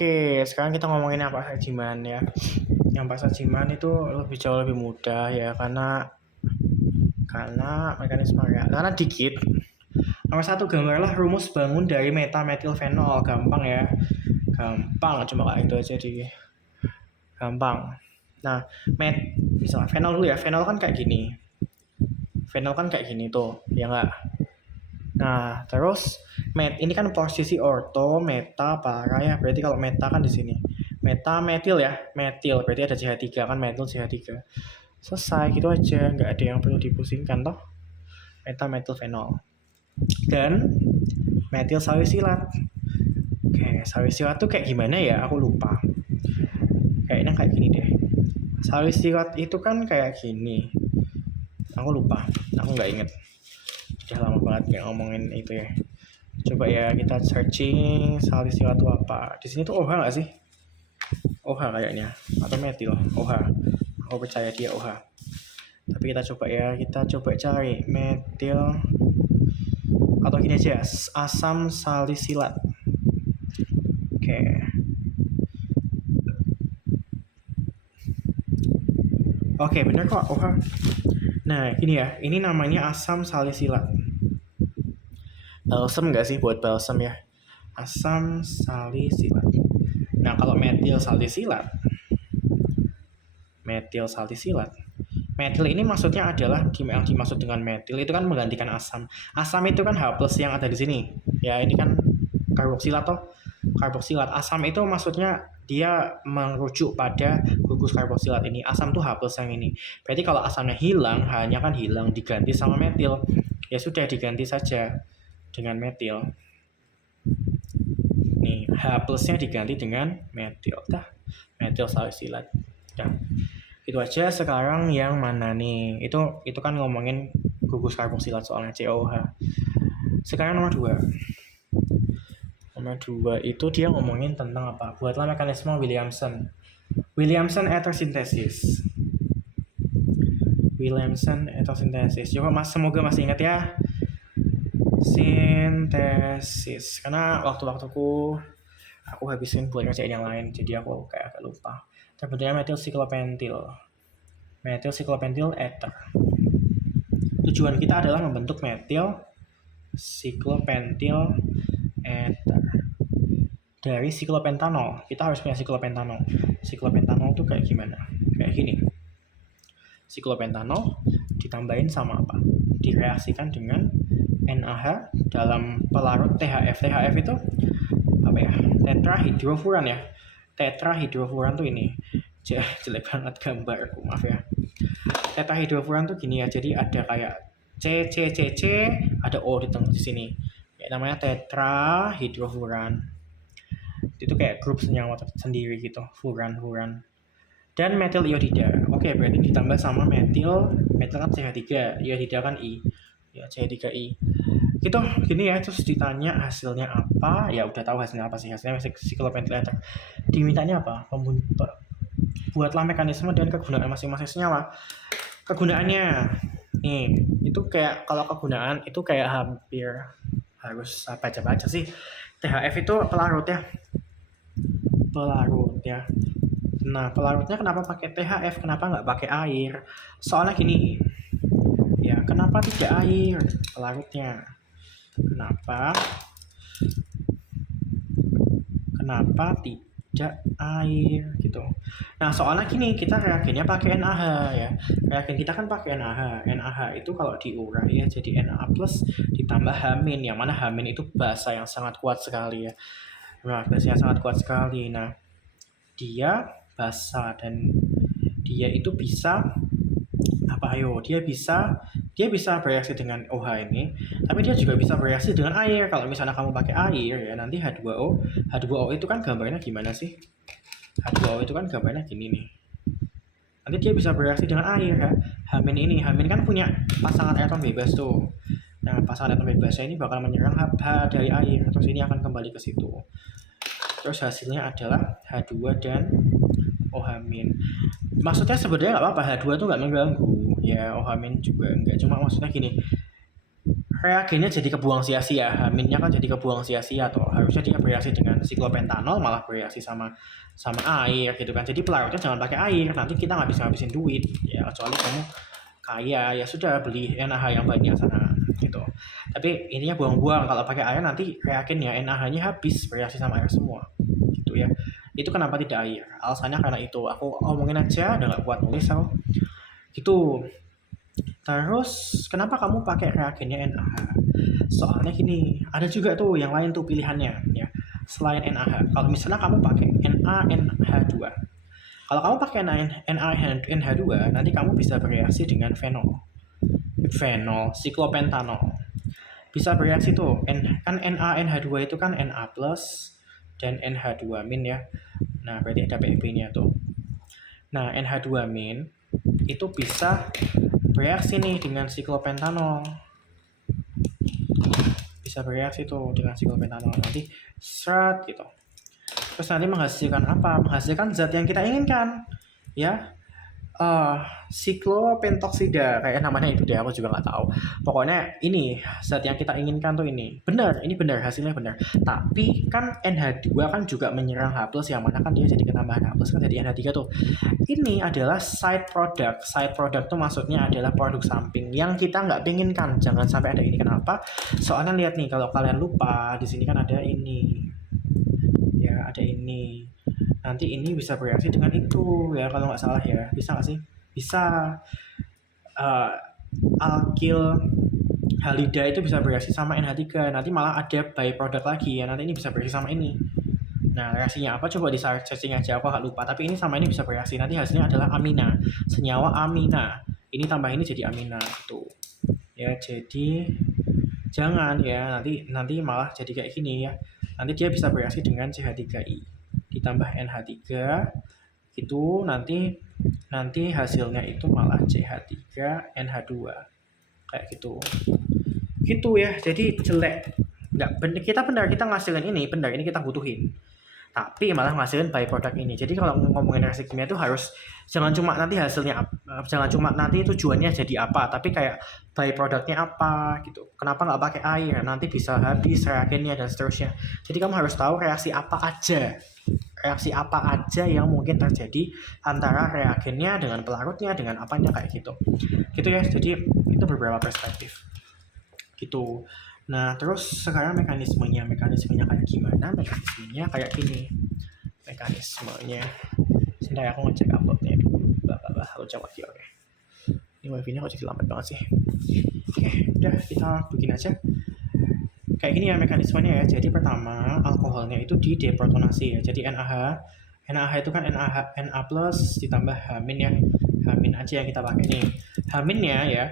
Oke, sekarang kita ngomongin apa sajiman ya. Yang sajiman itu jauh lebih mudah ya karena mekanisme ya. Karena dikit. Nomor satu gambarlah rumus bangun dari metametilfenol. Gampang ya. Gampang, cuma kayak itu aja gampang. Nah, misalnya fenol dulu ya. Fenol kan kayak gini. Tuh, ya enggak? Nah, terus ini kan posisi orto, meta, para ya. Berarti kalau meta kan di sini. Meta metil ya, metil. Berarti ada CH3 kan, metil CH3. Selesai gitu aja, nggak ada yang perlu dipusingkan toh. Meta metilfenol. Dan metil salisilat. Oke, salisilat tuh kayak gimana ya? Aku lupa. Kayaknya kayak gini deh. Salisilat itu kan kayak gini. Aku lupa, aku nggak inget. Udah lama banget nggak ngomongin itu ya. Coba ya kita searching salisilat itu apa. Di sini tuh OH nggak sih? OH kayaknya atau metil. OH. Aku percaya dia OH. Tapi kita coba cari metil atau gini aja, asam salisilat. Oke, bener kok OH. Nah, gini ya, ini namanya asam salisilat. Balsam nggak sih buat balsam ya? Asam salisilat. Nah, kalau metil salisilat, metil ini maksudnya adalah yang dimaksud dengan metil itu kan menggantikan asam. Asam itu kan H+ yang ada di sini. Ya, ini kan karboksilat toh. Karboksilat. Asam itu maksudnya dia merujuk pada gugus karboksilat ini. Asam tuh H+ yang ini. Berarti kalau asamnya hilang, H-nya kan hilang diganti sama metil. Ya sudah diganti saja dengan metil. Nih, H+-nya diganti dengan metil. Metil salisilat. Itu aja. Sekarang yang mana nih? Itu kan ngomongin gugus karboksilat soalnya COH. Sekarang nomor 2. Nomor 2 itu dia ngomongin tentang apa? Buatlah mekanisme Williamson ether synthesis. Coba semoga masih ingat ya. Sintesis. Karena waktu-waktuku aku habisin buat ngerjain yang lain, jadi aku kayak agak lupa. Terbentuknya metil siklopentil ether. Tujuan kita adalah membentuk metil siklopentil ether dari siklopentanol. Kita harus punya siklopentanol. Siklopentanol tuh kayak gimana? Kayak gini. Siklopentanol ditambahin sama apa? Direaksikan dengan NaH dalam pelarut THF. THF itu apa ya? Tetrahidrofuran ya. Tetrahidrofuran tuh ini. Jelek banget gambarku, maaf ya. Tetrahidrofuran tuh gini ya. Jadi ada kayak C, ada O di tengah di sini. Ya, namanya tetrahidrofuran. Itu kayak grup senyawa sendiri gitu, furan. Dan metil iodida. Oke, berarti ditambah sama metil kan CH3, iodida kan I. Ya, CH3I. Gitu, gini ya, terus ditanya hasilnya apa? Ya udah tahu hasilnya apa sih? Hasilnya siklopentil ether. Dimintanya apa? Buatlah mekanisme dan kegunaan masing-masing senyawa. Kegunaannya nih, itu kayak kalau kegunaan itu kayak hampir harus baca sih. THF itu pelarut ya. Nah, pelarutnya kenapa pakai THF? Kenapa nggak pakai air? Soalnya gini, ya kenapa tidak air pelarutnya? Kenapa tidak air gitu? Nah, soalnya gini, kita reagennya pakai NaH ya. Reagen kita kan pakai NaH. NaH itu kalau diurai ya jadi Na+ ditambah H-, yang mana H- itu basa yang sangat kuat sekali ya. Nah, basa yang sangat kuat sekali. Nah, dia basa dan dia itu bisa dia bisa bereaksi dengan OH ini, tapi dia juga bisa bereaksi dengan air. Kalau misalnya kamu pakai air ya, nanti H2O itu kan gambarnya gimana sih? H2O itu kan gambarnya gini nih. Nanti dia bisa bereaksi dengan air ya. H- kan punya pasangan elektron bebas tuh. Nah, pasangan elektron bebasnya ini bakal menyerang H dari air, terus ini akan kembali ke situ. Terus hasilnya adalah H2 dan OH-. Maksudnya sebenarnya nggak apa-apa, H2 tuh nggak mengganggu. Ya, OH- juga enggak. Cuma maksudnya gini, reagennya jadi kebuang sia-sia. H-nya kan jadi kebuang sia-sia tuh. harusnya dia bereaksi dengan siklopentanol malah bereaksi sama air gitu kan. Jadi pelarutnya jangan pakai air, nanti kita ngabisin duit ya, kecuali kamu kaya ya sudah beli NaH yang banyak sana gitu. Tapi intinya buang-buang, kalau pakai air nanti reagennya NaH-nya habis bereaksi sama air semua gitu ya. Itu kenapa tidak air, alasannya karena itu. Aku omongin aja, udah nggak kuat nulis aku gitu. Terus kenapa kamu pakai reagennya NaH? Soalnya gini, ada juga tuh yang lain tuh pilihannya ya. Selain NaH, kalau misalnya kamu pakai NaNH2. Kalau kamu pakai NaNH2, nanti kamu bisa bereaksi dengan fenol, siklopentanol. Bisa bereaksi tuh, kan NaNH2 itu kan Na plus dan NH2 min ya. Nah, berarti ada PB-nya tuh. Nah, NH2 min itu bisa bereaksi nih dengan siklopentanol. Bisa bereaksi tuh dengan siklopentanol, nanti serat gitu. Terus nanti menghasilkan apa? Menghasilkan zat yang kita inginkan ya. Siklopentoksida kayak namanya itu deh, aku juga nggak tahu. Pokoknya ini zat yang kita inginkan tuh ini benar hasilnya benar. Tapi kan NH2 kan juga menyerang H+, yang mana kan dia jadi ketambahan H+ kan jadi NH3 tuh. Ini adalah side product. Side product tuh maksudnya adalah produk samping yang kita nggak inginkan. Jangan sampai ada ini. Kenapa? Soalnya lihat nih, kalau kalian lupa di sini kan ada ini. Ya, ada ini. Nanti ini bisa bereaksi dengan itu ya, kalau nggak salah ya. Bisa nggak sih? Bisa. Alkil halida itu bisa bereaksi sama NH3. Nanti malah ada byproduct lagi ya. Nanti ini bisa bereaksi sama ini. Nah, reaksinya apa? Coba di searching aja, aku nggak lupa. Tapi ini sama ini bisa bereaksi. Nanti hasilnya adalah amina. Senyawa amina. Ini tambah ini jadi amina gitu. Ya, jadi jangan ya. Nanti malah jadi kayak gini ya. Nanti dia bisa bereaksi dengan CH3I ditambah NH3 itu, nanti hasilnya itu malah CH3NH2 kayak gitu ya. Jadi jelek, nggak bener. Kita ngasilin ini benar, ini kita butuhin, tapi malah ngasilin byproduct ini. Jadi kalau ngomongin reaksi kimia itu harus jangan cuma nanti hasilnya, jangan cuma nanti tujuannya jadi apa, tapi kayak byproductnya apa gitu. Kenapa nggak pakai air? Nanti bisa habis reagennya dan seterusnya. Jadi kamu harus tahu reaksi apa aja yang mungkin terjadi antara reagennya dengan pelarutnya dengan apanya kayak gitu ya. Jadi itu beberapa perspektif gitu. Nah, terus sekarang mekanismenya kayak gimana? Mekanismenya kayak gini. Mekanismenya. Sebentar aku ngecek uploadnya dulu. Aku coba lagi. Oke. Ini wifi-nya kok jadi lambat banget sih. Oke, udah kita bikin aja. Kayak gini ya mekanismenya ya. Jadi pertama, alkoholnya itu dideprotonasi ya. Jadi NaH itu kan Na plus ditambah H- ya. H- aja yang kita pakai nih. H-nya ya,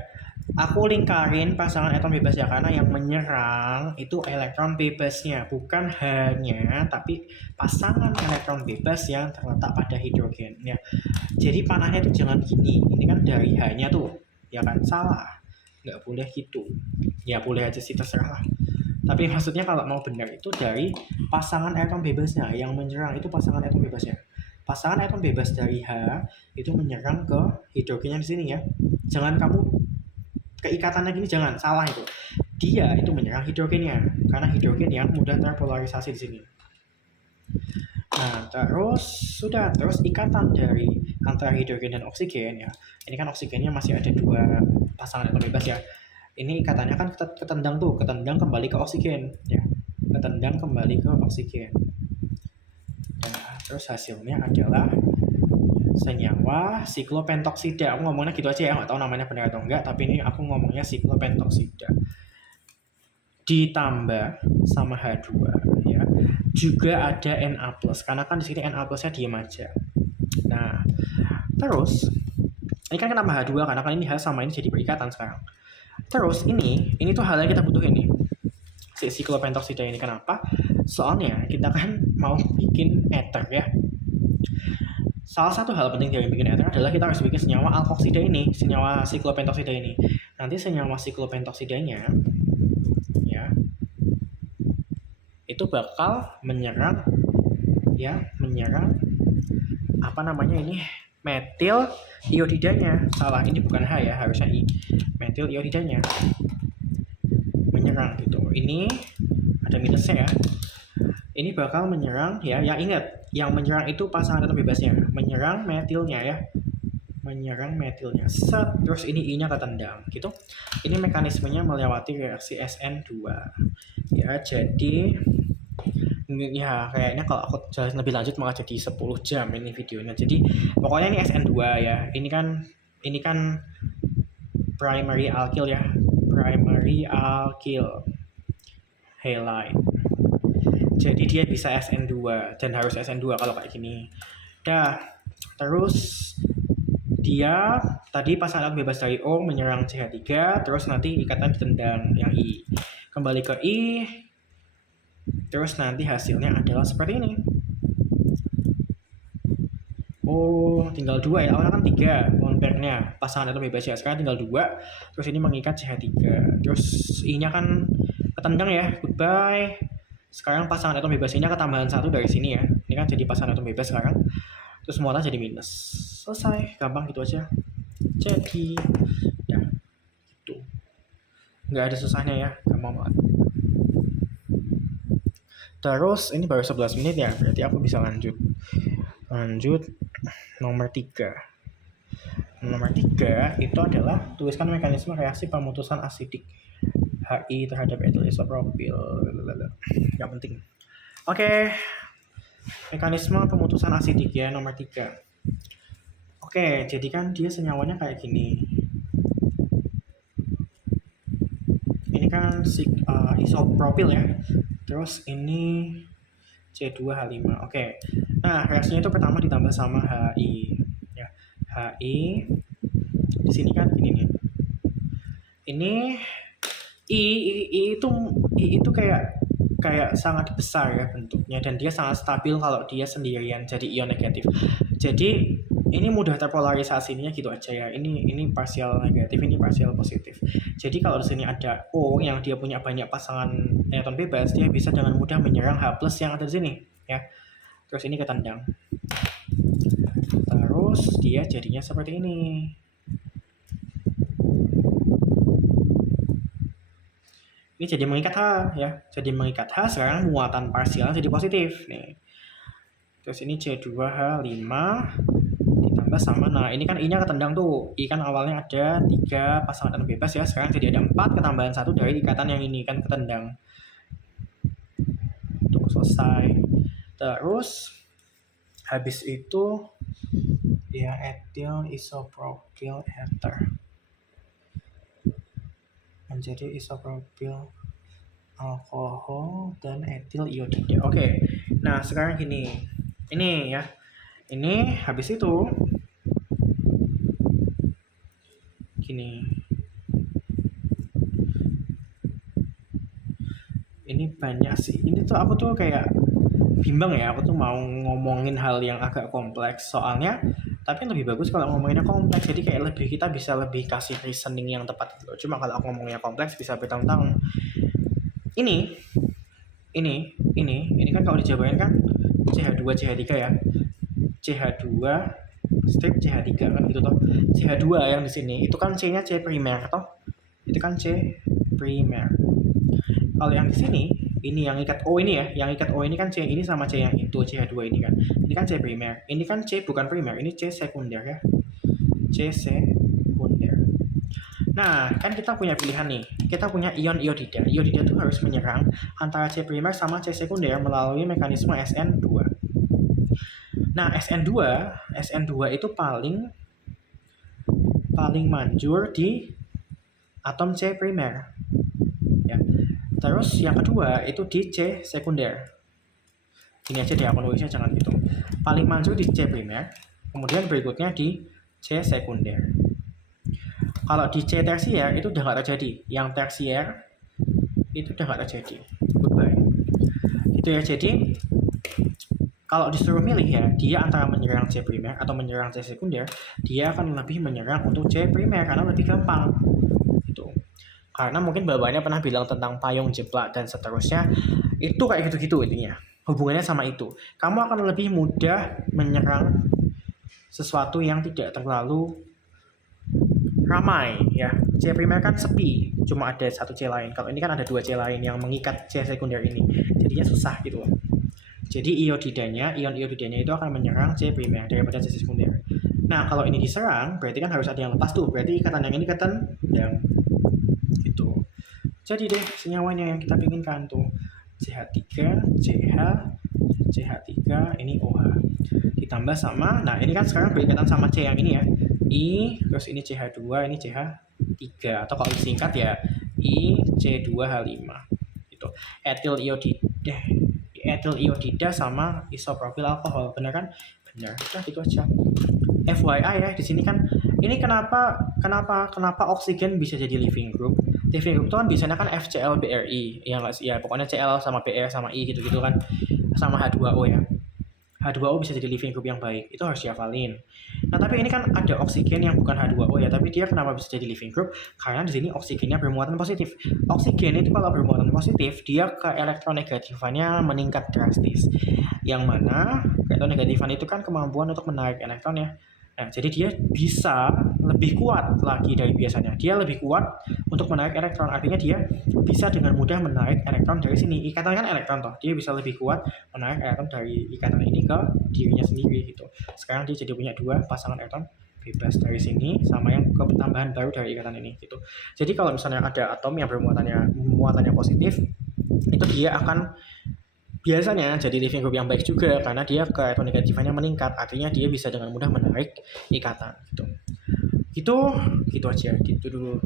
aku lingkarin pasangan atom bebas ya, karena yang menyerang itu elektron bebasnya, bukan H-nya, tapi pasangan elektron bebas yang terletak pada hidrogen ya. Jadi panahnya itu jangan gini, ini kan dari H-nya tuh, ya kan, salah, nggak boleh gitu. Ya boleh aja sih, terserah. Tapi maksudnya kalau mau benar itu dari pasangan atom bebasnya, yang menyerang itu pasangan atom bebasnya. Pasangan atom bebas dari H itu menyerang ke hidrogennya di sini ya. Jangan kamu keikatannya gini, jangan, salah itu. Dia itu menyerang hidrogennya karena hidrogen yang mudah terpolarisasi di sini. Nah, terus ikatan dari antara hidrogen dan oksigen ya. Ini kan oksigennya masih ada 2 pasangan atom bebas ya. Ini ikatannya kan ketendang kembali ke oksigen ya. Ketendang kembali ke oksigen. Nah, terus hasilnya adalah senyawa siklopentoksida. Aku ngomongnya gitu aja ya, nggak tahu namanya benar atau enggak, tapi ini aku ngomongnya siklopentoksida. Ditambah sama H2 ya. Juga ada Na+, karena kan di sini Na+-nya diam aja. Nah, terus ini kan kenapa H2, karena kan ini H sama ini jadi berikatan sekarang. Terus ini tuh hal yang kita butuhin nih, si siklopentoksida ini. Kenapa? Soalnya kita kan mau bikin ether ya. Salah satu hal penting dari bikin ether adalah kita harus bikin senyawa alkoksida ini, senyawa siklopentoksida ini. Nanti senyawa siklopentoksidanya ya itu bakal menyerang apa namanya ini, metil iodidanya. Salah, ini bukan H ya, harusnya I. Metil iodidanya menyerang gitu. Ini ada minusnya ya. ini bakal menyerang ya. Yang ingat, yang menyerang itu pasangan atom bebasnya, menyerang metilnya ya. Menyerang metilnya. Set, terus ini I-nya ketendang gitu. Ini mekanismenya melewati reaksi SN2. Ya, jadi ya kayaknya kalau aku jelasin lebih lanjut malah jadi 10 jam ini videonya. Jadi pokoknya ini SN2 ya. Ini kan primary alkyl ya. Primary alkyl halide. Jadi dia bisa SN2 dan harus SN2 kalau kayak gini. Terus dia tadi pasangan bebas dari O menyerang CH3, terus nanti ikatan ditendang yang I. Kembali ke I, terus nanti hasilnya adalah seperti ini. Oh, tinggal 2 ya. Awalnya kan 3 lone pair-nya pasangan atom bebas ya. Sekarang tinggal 2. Terus ini mengikat CH3. Terus I-nya kan ketendang ya. Goodbye. Sekarang pasangan atom bebas ini ketambahan 1 dari sini ya. Ini kan jadi pasangan atom bebas sekarang. Terus muatan jadi minus. Selesai. Gampang gitu aja. Jadi ya gitu. Nggak ada susahnya ya. Gampang banget. Terus ini baru 11 menit ya. Berarti aku bisa lanjut nomor 3. Nomor 3 itu adalah tuliskan mekanisme reaksi pemutusan asidik HI terhadap etil isopropil. Nggak penting. Oke. Mekanisme pemutusan asidik ya nomor 3. Oke, jadi kan dia senyawanya kayak gini. Ini kan isopropil ya. Terus ini C2H5. Oke. Nah, reaksinya itu pertama ditambah sama HI. Ya, HI. Di sini kan ini nih. Ini I itu kayak sangat besar ya bentuknya, dan dia sangat stabil kalau dia sendirian jadi ion negatif. Jadi ini mudah terpolarisasinya gitu aja ya. Ini parsial negatif, ini parsial positif. Jadi kalau di sini ada O yang dia punya banyak pasangan neutron bebas, dia bisa dengan mudah menyerang H+ yang ada di sini ya. Terus ini ketendang. Terus dia jadinya seperti ini. Ini jadi mengikat H ya. Jadi mengikat H, sekarang muatan parsial jadi positif nih. Terus ini C2H5 ditambah sama, nah ini kan I-nya ketendang tuh. I kan awalnya ada 3 pasangan atom bebas ya. Sekarang jadi ada 4 ketambahan 1 dari ikatan yang ini kan ketendang. Tuh selesai. Terus habis itu ya etil isopropyl ether menjadi isopropyl alkohol dan etil iodida. Oke. Nah, sekarang gini. Ini ya. Ini habis itu gini. Ini banyak sih. Ini tuh aku tuh kayak bimbang ya. Aku tuh mau ngomongin hal yang agak kompleks soalnya, tapi lebih bagus kalau ngomonginnya kompleks. Jadi kayak kita bisa lebih kasih reasoning yang tepat gitu. Cuma kalau aku ngomongnya kompleks bisa bertahun-tahun. Ini kan kalau dijabarin kan CH2 CH3 ya. CH2 strip CH3 kan gitu toh. CH2 yang di sini itu kan C-nya C primer toh. Itu kan C primer. Kalau yang di sini ini yang ikat O ini ya, yang ikat O ini kan C ini sama C yang itu CH2 ini kan. Ini kan C primer. Ini kan C bukan primer, ini C sekunder ya. C sekunder. Nah, kan kita punya pilihan nih. Kita punya ion iodida. Iodida itu harus menyerang antara C primer sama C sekunder melalui mekanisme SN2. Nah, SN2 itu paling manjur di atom C primer. Ya. Terus yang kedua itu di C sekunder. Ini aja deh aku nulisnya jangan gitu. Paling manjur di C primer, kemudian berikutnya di C sekunder. Kalau di C tersier itu udah nggak terjadi. Yang tersier itu udah nggak terjadi. Goodbye. Gitu ya. Jadi kalau disuruh milih ya, dia antara menyerang C primer atau menyerang C sekunder, dia akan lebih menyerang untuk C primer karena lebih gampang. Gitu. Karena mungkin bapaknya pernah bilang tentang payung jeplak dan seterusnya. Itu kayak gitu-gitu intinya. Hubungannya sama itu. Kamu akan lebih mudah menyerang sesuatu yang tidak terlalu ramai ya. C primer kan sepi, cuma ada 1 C lain. Kalau ini kan ada 2 C lain yang mengikat C sekunder ini. Jadinya susah gitu loh. Jadi ion iodidanya itu akan menyerang C primer daripada C sekunder. Nah, kalau ini diserang, berarti kan harus ada yang lepas tuh. Berarti ikatan yang ini ikatan yang gitu. Jadi deh senyawanya yang kita inginkan tuh CH3, CH, CH3, ini OH. Ditambah sama, nah ini kan sekarang berikatan sama C yang ini ya. I, terus ini CH2, ini CH3. Atau kalau disingkat ya I, C2H5. Gitu. Etil iodida sama isopropil alkohol. Benar kan? Benar. Udah gitu aja. FYI ya, di sini kan ini kenapa oksigen bisa jadi living group? Living group itu kan biasanya kan FCl BRI, ya pokoknya Cl sama Br sama I gitu-gitu kan, sama H2O ya. H2O bisa jadi living group yang baik, itu harus dihafalin. Nah, tapi ini kan ada oksigen yang bukan H2O ya, tapi dia kenapa bisa jadi living group? Karena di sini oksigennya bermuatan positif. Oksigen itu kalau bermuatan positif, dia keelektronegatifannya meningkat drastis. Yang mana keelektronegatifannya itu kan kemampuan untuk menarik elektron ya. Nah, jadi dia bisa lebih kuat lagi dari biasanya. Dia lebih kuat untuk menarik elektron. Artinya dia bisa dengan mudah menarik elektron dari sini. Ikatan kan elektron toh. Dia bisa lebih kuat menarik elektron dari ikatan ini ke dirinya sendiri gitu. Sekarang dia jadi punya dua pasangan elektron bebas dari sini sama yang tambahan baru dari ikatan ini gitu. Jadi kalau misalnya ada atom yang muatannya positif, itu dia akan biasanya jadi living group yang baik juga karena dia keelektronegatifannya meningkat, artinya dia bisa dengan mudah menarik ikatan gitu aja gitu dulu.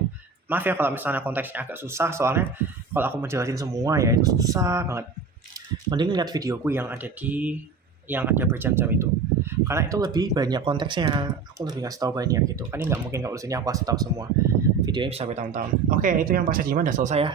Maaf ya kalau misalnya konteksnya agak susah, soalnya kalau aku menjelasin semua ya itu susah banget. Mending lihat videoku yang ada berjam-jam itu, karena itu lebih banyak konteksnya, aku lebih ngasih tahu banyak gitu kan. Ini nggak mungkin kalau di sini aku kasih tahu semua, videonya bisa bertahun-tahun. Oke, itu yang Pak Sajiman udah selesai ya.